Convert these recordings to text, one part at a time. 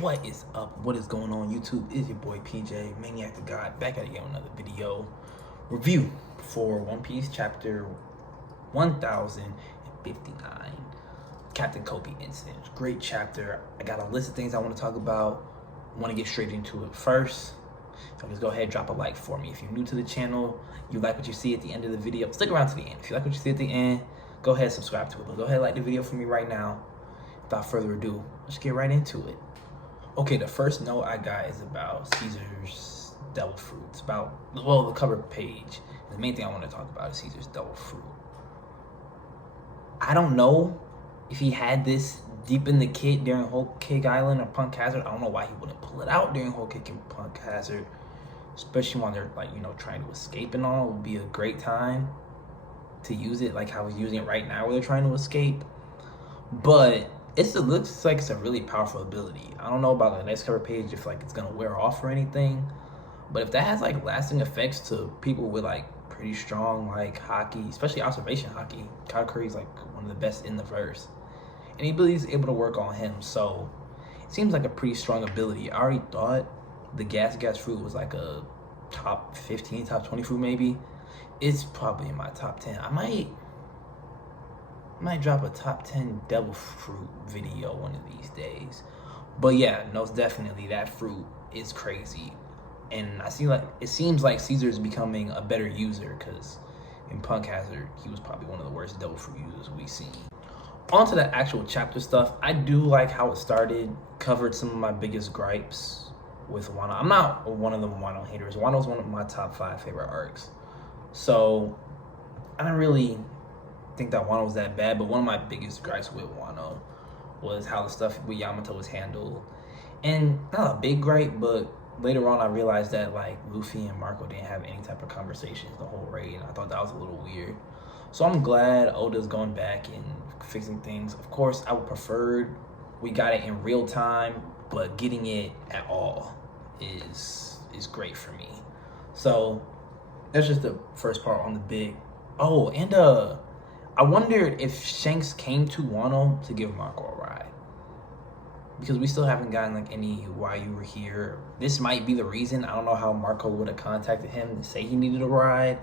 What is up? What is going on YouTube? It's your boy PJ, Maniac the God, back at it again with another video review for One Piece chapter 1059, Captain Kobe incident. Great chapter. I got a list of things I want to talk about. I want to get straight into it first. So just go ahead and drop a like for me. If you're new to the channel, you like what you see at the end of the video, stick around to the end. If you like what you see at the end, go ahead and subscribe to it. But go ahead and like the video for me right now. Without further ado, let's get right into it. Okay, the first note I got is about Caesar's devil fruit. It's about, well, the cover page. The main thing I want to talk about is Caesar's devil fruit. I don't know if he had this deep in the kit during Whole Cake Island or Punk Hazard. I don't know why he wouldn't pull it out during Whole Cake and Punk Hazard, especially when they're, like, you know, trying to escape and all. It would be a great time to use it, like how he's using it right now where they're trying to escape. But it looks like it's a really powerful ability. I don't know about the next cover page if like it's gonna wear off or anything, but if that has like lasting effects to people with like pretty strong like hockey, especially observation hockey, Katakuri's like one of the best in the verse, and the ability is able to work on him. So it seems like a pretty strong ability. I already thought the gas fruit was like a top 15, top 20 fruit maybe. It's probably in my top 10. I might drop a top 10 devil fruit video one of these days. But yeah, most definitely that fruit is crazy. And it seems like Caesar is becoming a better user, because in Punk Hazard, he was probably one of the worst devil fruit users we've seen. On to the actual chapter stuff. I do like how it started, covered some of my biggest gripes with Wano. I'm not one of the Wano haters. Wano's one of my top 5 favorite arcs. So I don't really think that Wano was that bad, but one of my biggest gripes with Wano was how the stuff with Yamato was handled. And not a big gripe, but later on I realized that like Luffy and Marco didn't have any type of conversations the whole raid, and I thought that was a little weird. So I'm glad Oda's going back and fixing things. Of course, I would prefer we got it in real time, but getting it at all is great for me. So that's just the first part on the big. Oh, and I wondered if Shanks came to Wano to give Marco a ride, because we still haven't gotten like any why you were here. This might be the reason. I don't know how Marco would have contacted him to say he needed a ride,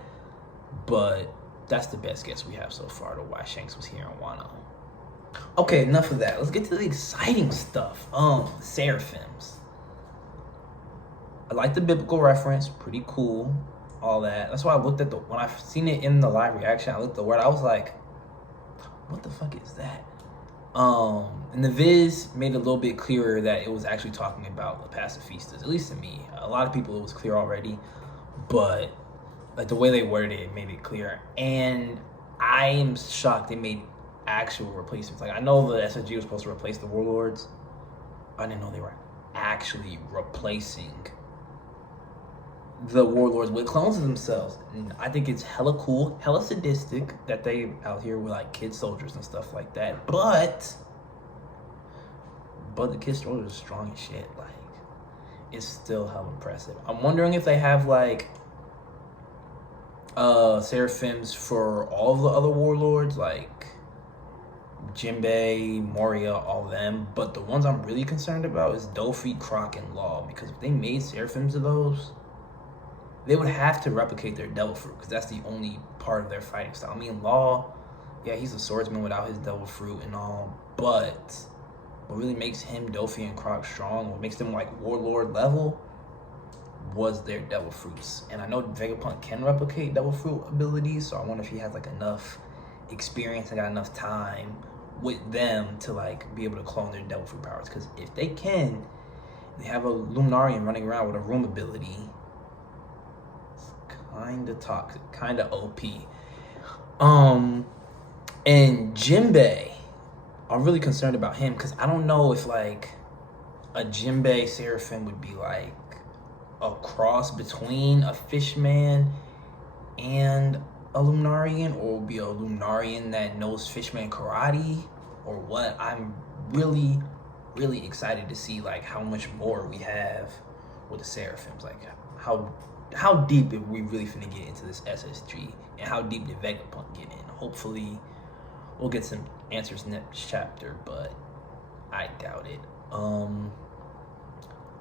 but that's the best guess we have so far to why Shanks was here in Wano. Okay, enough of that. Let's get to the exciting stuff. Seraphims. I like the biblical reference, pretty cool, all that. That's why I looked at when I seen it in the live reaction, I looked at the word, I was like, what the fuck is that? And the Viz made it a little bit clearer that it was actually talking about the pacifistas, at least to me. A lot of people, it was clear already, but like the way they worded it made it clear. And I am shocked they made actual replacements. Like, I know the SSG was supposed to replace the warlords. I didn't know they were actually replacing the warlords with clones of themselves. And I think it's hella cool, hella sadistic that they out here with like kid soldiers and stuff like that. But the kid soldiers are strong as shit. Like, it's still hella impressive. I'm wondering if they have like Seraphims for all of the other warlords, like Jinbei, Moria, all of them. But the ones I'm really concerned about is Dofi, Croc, and Law, because if they made Seraphims of those, they would have to replicate their devil fruit, because that's the only part of their fighting style. I mean, Law, yeah, he's a swordsman without his devil fruit and all, but what really makes him, Dofi, and Croc strong, what makes them like warlord level, was their devil fruits. And I know Vegapunk can replicate devil fruit abilities, so I wonder if he has like enough experience and got enough time with them to like be able to clone their devil fruit powers. Because if they can, they have a Luminarian running around with a room ability. Kinda toxic, kinda OP. And Jinbei, I'm really concerned about him, because I don't know if like a Jinbei Seraphim would be like a cross between a Fishman and a Luminarian, or would be a Luminarian that knows Fishman karate, or what. I'm really, really excited to see like how much more we have with the Seraphims, like how deep are we really finna get into this SSG, and how deep did Vegapunk get in? Hopefully we'll get some answers next chapter, but I doubt it.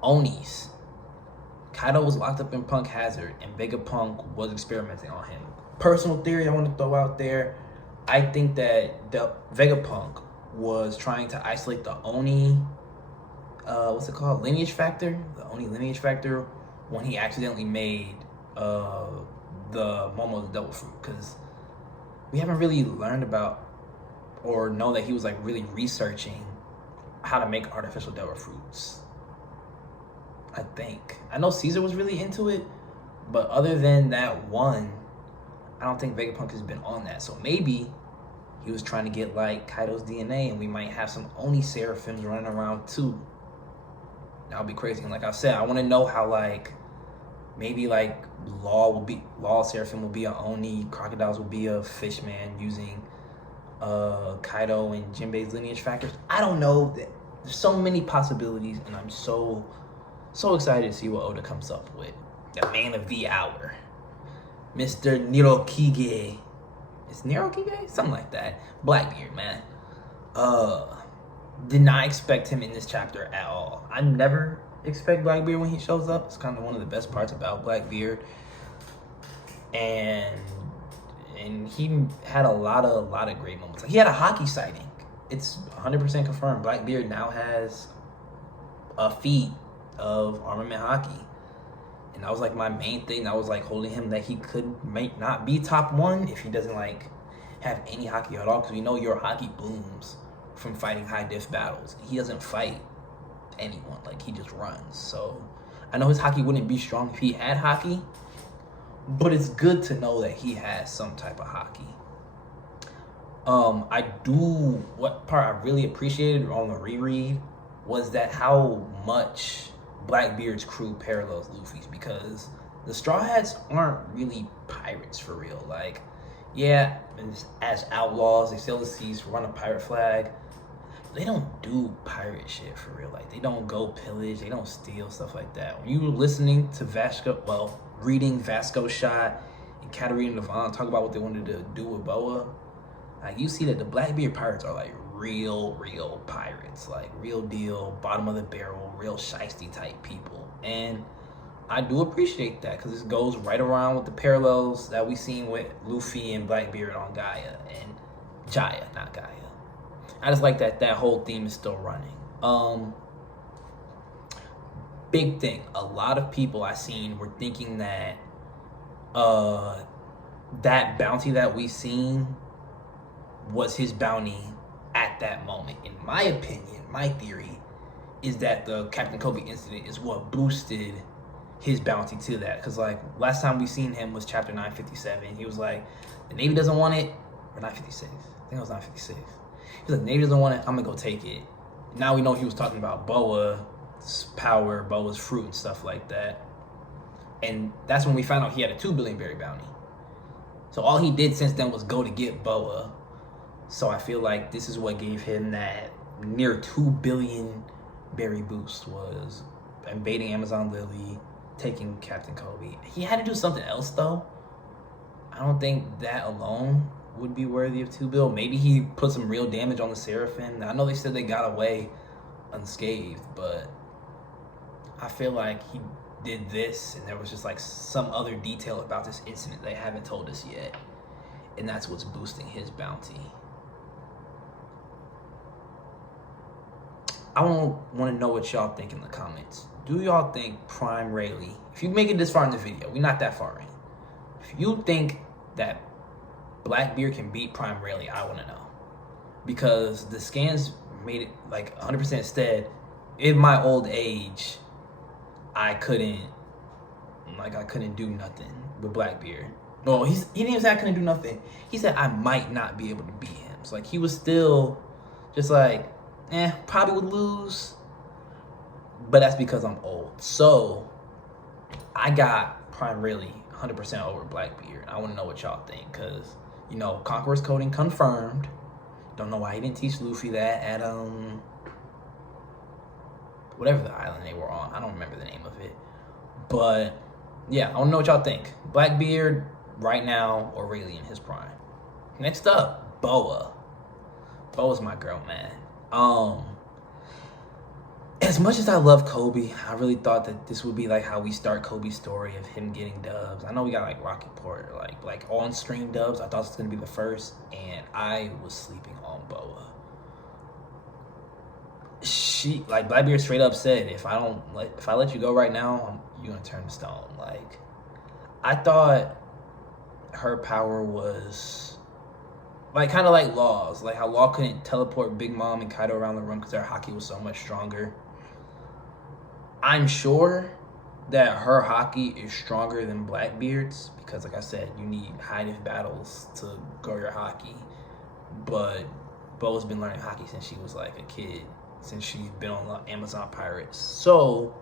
Onis. Kaido was locked up in Punk Hazard, and Vegapunk was experimenting on him. Personal theory I want to throw out there, I think that the Vegapunk was trying to isolate the Oni, what's it called? Lineage factor? The Oni lineage factor, when he accidentally made the Momo's Devil Fruit. Because we haven't really learned about or know that he was like really researching how to make artificial Devil Fruits. I think. I know Caesar was really into it, but other than that one, I don't think Vegapunk has been on that. So maybe he was trying to get like Kaido's DNA, and we might have some Oni Seraphims running around too. That would be crazy. And like I said, I want to know how like maybe like Law Seraphim will be a Oni, Crocodiles will be a Fishman using Kaido and Jinbei's lineage factors. I don't know. There's so many possibilities, and I'm so excited to see what Oda comes up with. The man of the hour, Mr. Nirokige. Is Nirokige? Something like that. Blackbeard, man. Did not expect him in this chapter at all. I never expect Blackbeard when he shows up. It's kind of one of the best parts about Blackbeard. And he had a lot of great moments. Like, he had a hockey sighting. It's 100% confirmed. Blackbeard now has a feat of armament hockey, and that was like my main thing. That was like holding him, that he might not be top one if he doesn't like have any hockey at all, because we know your hockey blooms from fighting high diff battles. He doesn't fight anyone, like he just runs. So I know his hockey wouldn't be strong if he had hockey, but it's good to know that he has some type of hockey. What part I really appreciated on the reread was that how much Blackbeard's crew parallels Luffy's, because the Straw Hats aren't really pirates for real. Like, yeah, as outlaws, they sail the seas, run a pirate flag. They don't do pirate shit for real. Like, they don't go pillage, they don't steal, stuff like that. When you were listening to reading Vasco Shot and Katarina Devon talk about what they wanted to do with Boa, like, you see that the Blackbeard pirates are like real pirates, like real deal, bottom of the barrel, real shiesty type people. And I do appreciate that, because this goes right around with the parallels that we seen with Luffy and Blackbeard on Gaia and Jaya, not Gaia. I just like that whole theme is still running. Big thing, a lot of people I seen were thinking that that bounty that we seen was his bounty at that moment. In my opinion, my theory is that the Captain Kobe incident is what boosted his bounty to that. Because like last time we seen him was chapter 957. He was like, the Navy doesn't want it, or 956. I think it was 956. He's like, the Navy doesn't want it, I'm gonna go take it. Now we know he was talking about Boa's power, Boa's fruit and stuff like that. And that's when we found out he had a 2 billion berry bounty. So all he did since then was go to get Boa. So I feel like this is what gave him that near 2 billion berry boost, was invading Amazon Lily, taking Captain Kobe. He had to do something else though. I don't think that alone would be worthy of 2 bill. Maybe he put some real damage on the Seraphim. I know they said they got away unscathed, but I feel like he did this and there was just like some other detail about this incident they haven't told us yet, and that's what's boosting his bounty. I want to know what y'all think in the comments. Do y'all think Prime Rayleigh, if you make it this far in the video, we're not that far in, if you think that Blackbeard can beat Prime Rayleigh, I want to know. Because the scans made it like 100% said, in my old age, I couldn't do nothing with Blackbeard. Well, he didn't even say I couldn't do nothing. He said I might not be able to beat him. So like he was still just like, probably would lose. But that's because I'm old. So I got Prime Rayleigh 100% over Blackbeard. I want to know what y'all think, because you know, Conqueror's coding confirmed. Don't know why he didn't teach Luffy that at whatever the island they were on. I don't remember the name of it. But yeah, I want to know what y'all think. Blackbeard right now or Rayleigh in his prime. Next up, Boa. Boa's my girl, man. As much as I love Kobe, I really thought that this would be like how we start Kobe's story of him getting dubs. I know we got like Rocky Port, like on-screen dubs. I thought this was gonna be the first, and I was sleeping on Boa. She like Blackbeard straight up said, if I let you go right now, you're gonna turn to stone. Like, I thought her power was like kind of like Law's, like how Law couldn't teleport Big Mom and Kaido around the room because their hockey was so much stronger. I'm sure that her hockey is stronger than Blackbeard's because, like I said, you need high diff battles to grow your hockey. But Bo's been learning hockey since she was like a kid, since she's been on Amazon Pirates. So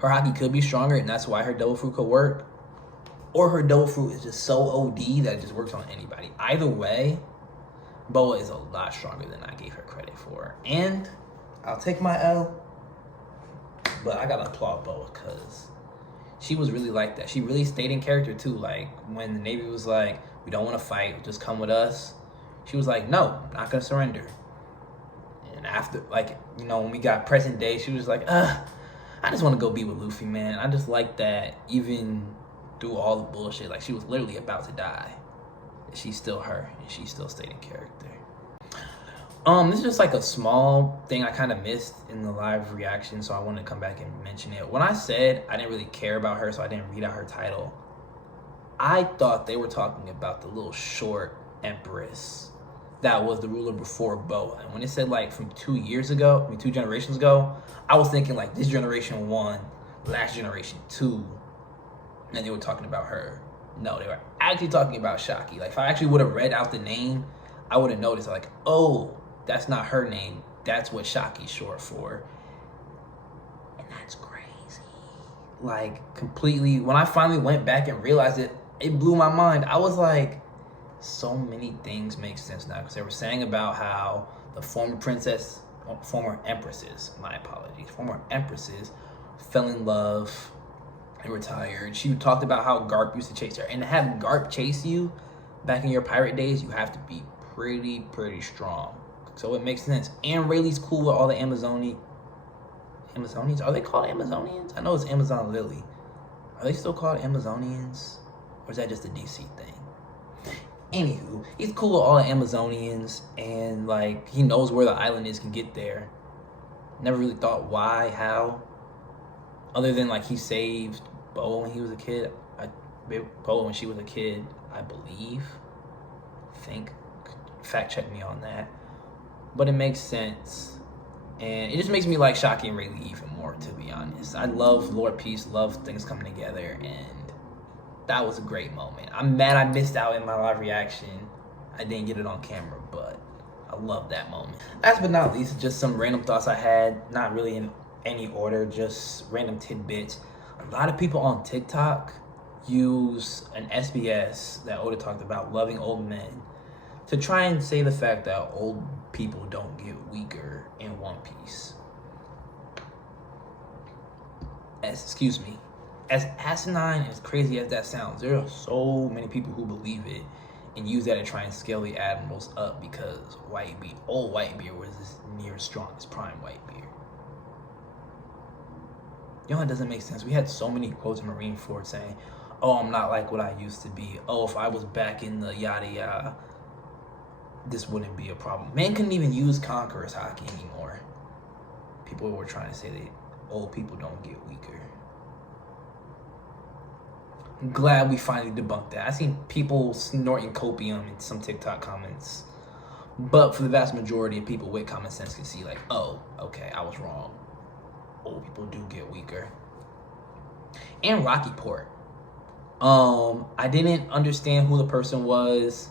her hockey could be stronger, and that's why her double fruit could work. Or her double fruit is just so OD that it just works on anybody. Either way, Boa is a lot stronger than I gave her credit for. And I'll take my L. But I gotta applaud Boa because she was really like that. She really stayed in character too. Like when the Navy was like, we don't want to fight, just come with us. She was like, no, I'm not gonna surrender. And after, like, you know, when we got present day, she was like, I just want to go be with Luffy, man. I just like that even through all the bullshit. Like, she was literally about to die. She's still her, and she still stayed in character. This is just like a small thing I kind of missed in the live reaction, so I wanted to come back and mention it. When I said I didn't really care about her, so I didn't read out her title, I thought they were talking about the little short Empress that was the ruler before Boa. And when it said like from 2 years ago, I mean 2 generations ago, I was thinking like this generation 1, last generation 2, and then they were talking about her. No, they were actually talking about Shaki. Like if I actually would have read out the name, I would have noticed like, oh, that's not her name. That's what Shaki's short for. And that's crazy. Like completely, when I finally went back and realized it, it blew my mind. I was like, so many things make sense now. Because they were saying about how the former empresses, my apologies, former empresses fell in love and retired. She talked about how Garp used to chase her. And to have Garp chase you back in your pirate days, you have to be pretty strong. So it makes sense. And Rayleigh's cool with all the Amazonians. Are they called Amazonians? I know it's Amazon Lily. Are they still called Amazonians? Or is that just a DC thing? Anywho, he's cool with all the Amazonians. And like, he knows where the island is, can get there. Never really thought why, how. Other than like he saved Boa when he was a kid. Boa when she was a kid, I believe. Fact check me on that. But it makes sense. And it just makes me like Shaki and Rayleigh even more, to be honest. I love Lord Peace, love things coming together, and that was a great moment. I'm mad I missed out in my live reaction. I didn't get it on camera, but I love that moment. Last but not least, just some random thoughts I had, not really in any order, just random tidbits. A lot of people on TikTok use an SBS that Oda talked about, loving old men, to try and say the fact that old people don't get weaker in One Piece. As asinine and as crazy as that sounds, there are so many people who believe it and use that to try and scale the admirals up because old Whitebeard was his near strongest prime Whitebeard. You know, it doesn't make sense. We had so many quotes in Marineford saying, oh, I'm not like what I used to be. Oh, if I was back in the yada yada, this wouldn't be a problem. Man couldn't even use Conqueror's hockey anymore. People were trying to say that old people don't get weaker. I'm glad we finally debunked that. I seen people snorting copium in some TikTok comments. But for the vast majority of people with common sense can see like, oh, okay, I was wrong. Old people do get weaker. And Rocky Port. I didn't understand who the person was.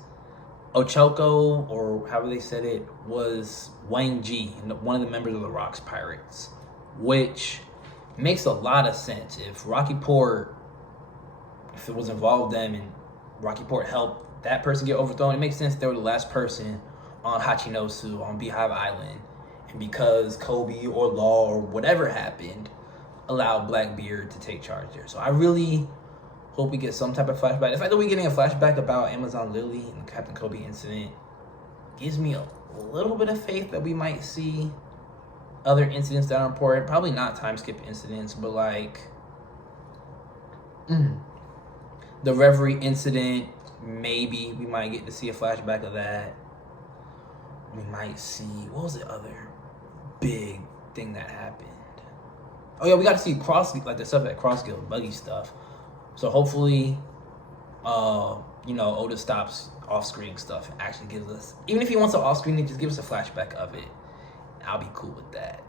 Ochoko, or however they said it, was Wang Ji, one of the members of the Rocks Pirates, which makes a lot of sense. If Rocky Port, if it was involved them and Rocky Port helped that person get overthrown, it makes sense they were the last person on Hachinosu, on Beehive Island, and because Kobe or Law or whatever happened, allowed Blackbeard to take charge there. So I really hope we get some type of flashback. The fact that we're getting a flashback about Amazon Lily and the Captain Kobe incident gives me a little bit of faith that we might see other incidents that are important. Probably not time skip incidents, but like the Reverie incident. Maybe we might get to see a flashback of that. We might see, what was the other big thing that happened? Oh yeah, we got to see like the stuff at Cross Guild, buggy stuff. So hopefully, Oda stops off-screen stuff and actually gives us, even if he wants to off-screen it, just give us a flashback of it. I'll be cool with that.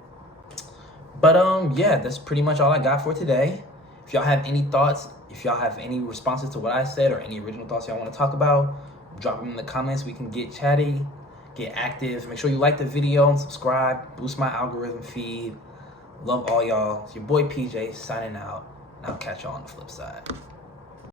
But yeah, that's pretty much all I got for today. If y'all have any thoughts, if y'all have any responses to what I said or any original thoughts y'all want to talk about, drop them in the comments. We can get chatty, get active. Make sure you like the video and subscribe. Boost my algorithm feed. Love all y'all. It's your boy PJ signing out. And I'll catch y'all on the flip side.